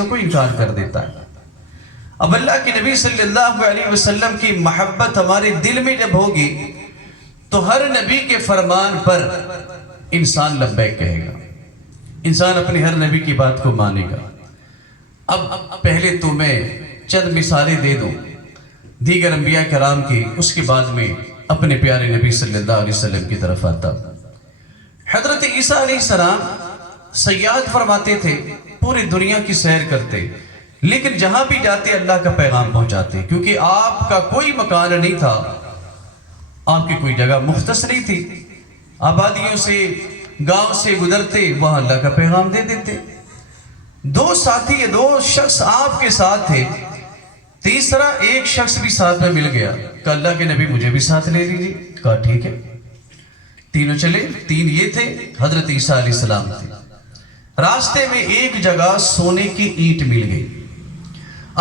چیزوں کو انکار کر دیتا ہے۔ اب اللہ کے نبی صلی اللہ علیہ وسلم کی محبت ہمارے دل میں جب ہوگی تو ہر نبی کے فرمان پر انسان لبیک کہے گا، انسان اپنے ہر نبی کی بات کو مانے گا۔ اب پہلے تو میں چند مثالیں دے دوں دیگر انبیاء کرام کی، اس کے بعد میں اپنے پیارے نبی صلی اللہ علیہ وسلم کی طرف آتا۔ حضرت عیسیٰ علیہ السلام سیاحت فرماتے تھے، پوری دنیا کی سیر کرتے، لیکن جہاں بھی جاتے اللہ کا پیغام پہنچاتے، کیونکہ آپ کا کوئی مکان نہیں تھا، آپ کی کوئی جگہ مختص نہیں تھی، آبادیوں سے گاؤں سے گزرتے وہاں اللہ کا پیغام دے دیتے۔ دو ساتھی، دو شخص آپ کے ساتھ تھے، تیسرا ایک شخص بھی ساتھ میں مل گیا، کہا اللہ کے نبی مجھے بھی ساتھ لے لیجیے، کہا ٹھیک ہے۔ تینوں چلے، تین یہ تھے، حضرت عیسیٰ علیہ السلام تھے۔ راستے میں ایک جگہ سونے کی اینٹ مل گئی۔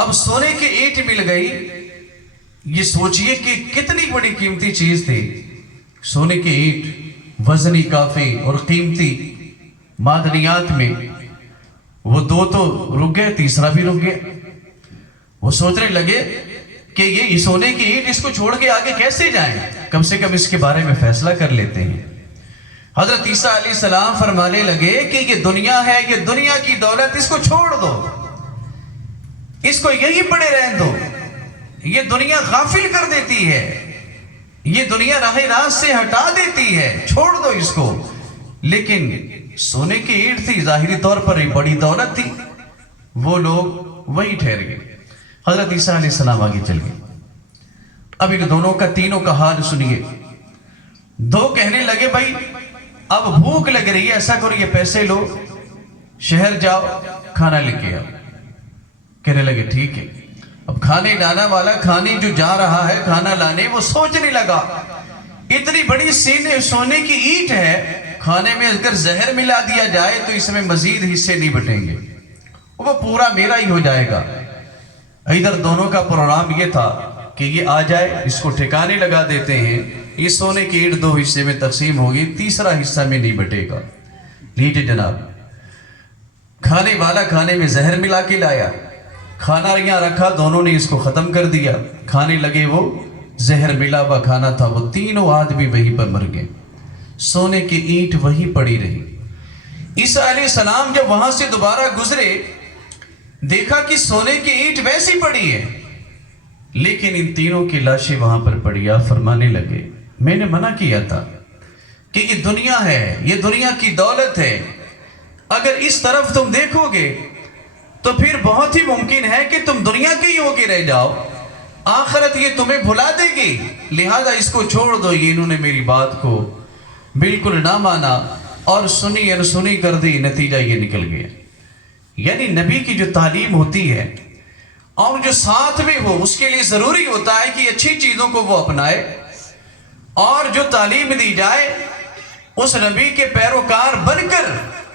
اب سونے کی اینٹ مل گئی، یہ سوچئے کہ کتنی بڑی قیمتی چیز تھی، سونے کی اینٹ وزنی کافی اور قیمتی معدنیات میں۔ وہ دو تو رک گئے، تیسرا بھی رک گیا۔ وہ سوچنے لگے کہ یہ سونے کی اینٹ اس کو چھوڑ کے آگے کیسے جائیں، کم سے کم اس کے بارے میں فیصلہ کر لیتے ہیں۔ حضرت عیسیٰ علیہ السلام فرمانے لگے کہ یہ دنیا ہے، یہ دنیا کی دولت، اس کو چھوڑ دو، اس کو یہی پڑے رہنے دو، یہ دنیا غافل کر دیتی ہے، یہ دنیا راہ راست سے ہٹا دیتی ہے، چھوڑ دو اس کو۔ لیکن سونے کی اینٹ تھی، ظاہری طور پر ایک بڑی دولت تھی، وہ لوگ وہی ٹھہر گئے۔ حضرت عیسیٰ علیہ السلام آگے چل گئے۔ اب ان دونوں کا، تینوں کا حال سنیے۔ دو کہنے لگے بھائی اب بھوک لگ رہی ہے، ایسا کرو یہ پیسے لو، شہر جاؤ، کھانا لے کے آؤ۔ کہنے لگے ٹھیک ہے۔ اب کھانے لانا والا کھانے جو جا رہا ہے کھانا لانے، وہ سوچنے لگا اتنی بڑی سونے کی اینٹ ہے، کھانے میں اگر زہر ملا دیا جائے تو اس میں مزید حصے نہیں بٹیں گے، وہ پورا میرا ہی ہو جائے گا۔ ادھر دونوں کا پروگرام یہ تھا کہ یہ آ جائے، اس کو ٹھکانے لگا دیتے ہیں، یہ سونے کی اینٹ دو حصے میں تقسیم ہوگی، تیسرا حصہ میں نہیں بٹے گا۔ لیجیے جناب، کھانے والا کھانے میں زہر ملا کے لایا، کھانا یہاں رکھا، دونوں نے اس کو ختم کر دیا، کھانے لگے، وہ زہر ملا ہوا کھانا تھا، وہ تینوں آدمی وہیں پر مر گئے، سونے کی اینٹ وہیں پڑی رہی۔ عیسیٰ علیہ السلام جب وہاں سے دوبارہ گزرے، دیکھا کہ سونے کی اینٹ ویسی پڑی ہے، لیکن ان تینوں کی لاشیں وہاں پر پڑی۔ آپ فرمانے لگے میں نے منع کیا تھا کہ یہ دنیا ہے، یہ دنیا کی دولت ہے، اگر اس طرف تم دیکھو گے تو پھر بہت ہی ممکن ہے کہ تم دنیا کے ہی ہو کے رہ جاؤ، آخرت یہ تمہیں بھلا دے گی، لہذا اس کو چھوڑ دو۔ یہ انہوں نے میری بات کو بالکل نہ مانا اور سنی انسنی کر دی، نتیجہ یہ نکل گیا۔ یعنی نبی کی جو تعلیم ہوتی ہے اور جو ساتھ میں ہو، اس کے لیے ضروری ہوتا ہے کہ اچھی چیزوں کو وہ اپنائے، اور جو تعلیم دی جائے اس نبی کے پیروکار بن کر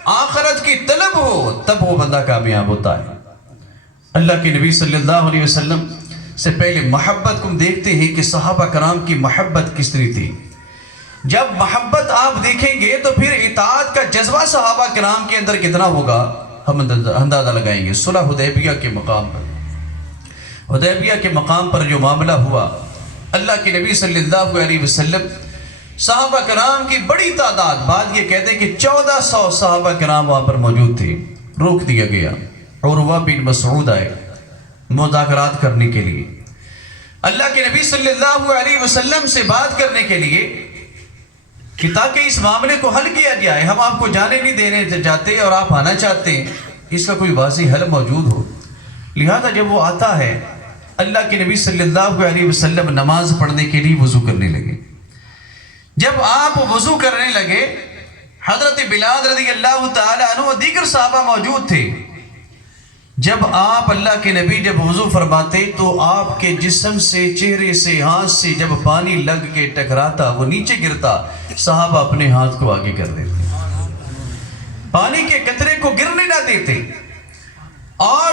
آخرت کی طلب ہو، تب وہ بندہ کامیاب ہوتا ہے۔ اللہ کے نبی صلی اللہ علیہ وسلم سے پہلے محبت کو دیکھتے ہیں کہ صحابہ کرام کی محبت کس طرح تھی۔ جب محبت آپ دیکھیں گے تو پھر اطاعت کا جذبہ صحابہ کرام کے اندر کتنا ہوگا ہم اندازہ لگائیں گے۔ صلح حدیبیہ کے مقام پر، حدیبیہ کے مقام پر جو معاملہ ہوا، اللہ کے نبی صلی اللہ علیہ وسلم صحابہ کرام کی بڑی تعداد، بعد یہ کہتے ہیں کہ 1400 صحابہ کرام وہاں پر موجود تھے، روک دیا گیا۔ عروہ بن مسعود آئے مذاکرات کرنے کے لیے، اللہ کے نبی صلی اللہ علیہ وسلم سے بات کرنے کے لیے کہ تاکہ اس معاملے کو حل کیا جائے، ہم آپ کو جانے نہیں دینے چاہتے اور آپ آنا چاہتے ہیں، اس کا کوئی واضح حل موجود ہو۔ لہذا جب وہ آتا ہے، اللہ کے نبی صلی اللہ علیہ وسلم نماز پڑھنے کے لیے وضو کرنے لگے۔ جب آپ وضو کرنے لگے، حضرت بلال رضی اللہ تعالی عنہ و دیگر صحابہ موجود تھے۔ جب آپ اللہ کے نبی جب وضو فرماتے تو آپ کے جسم سے، چہرے سے، ہاتھ سے جب پانی لگ کے ٹکراتا، وہ نیچے گرتا، صحابہ اپنے ہاتھ کو آگے کر دیتے، پانی کے قطرے کو گرنے نہ دیتے، اور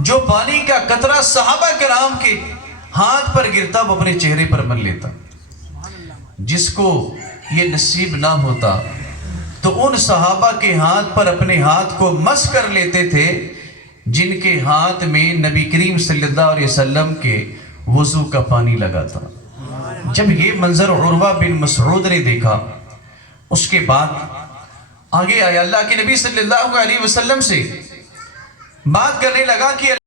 جو پانی کا قطرہ صحابہ کرام کے ہاتھ پر گرتا وہ اپنے چہرے پر مل لیتا۔ جس کو یہ نصیب نہ ہوتا تو ان صحابہ کے ہاتھ پر اپنے ہاتھ کو مس کر لیتے تھے جن کے ہاتھ میں نبی کریم صلی اللہ علیہ وسلم کے وضو کا پانی لگا تھا۔ جب یہ منظر عروہ بن مسعود نے دیکھا، اس کے بعد آگے آیا، اللہ کے نبی صلی اللہ علیہ وسلم سے بات کرنے لگا کہ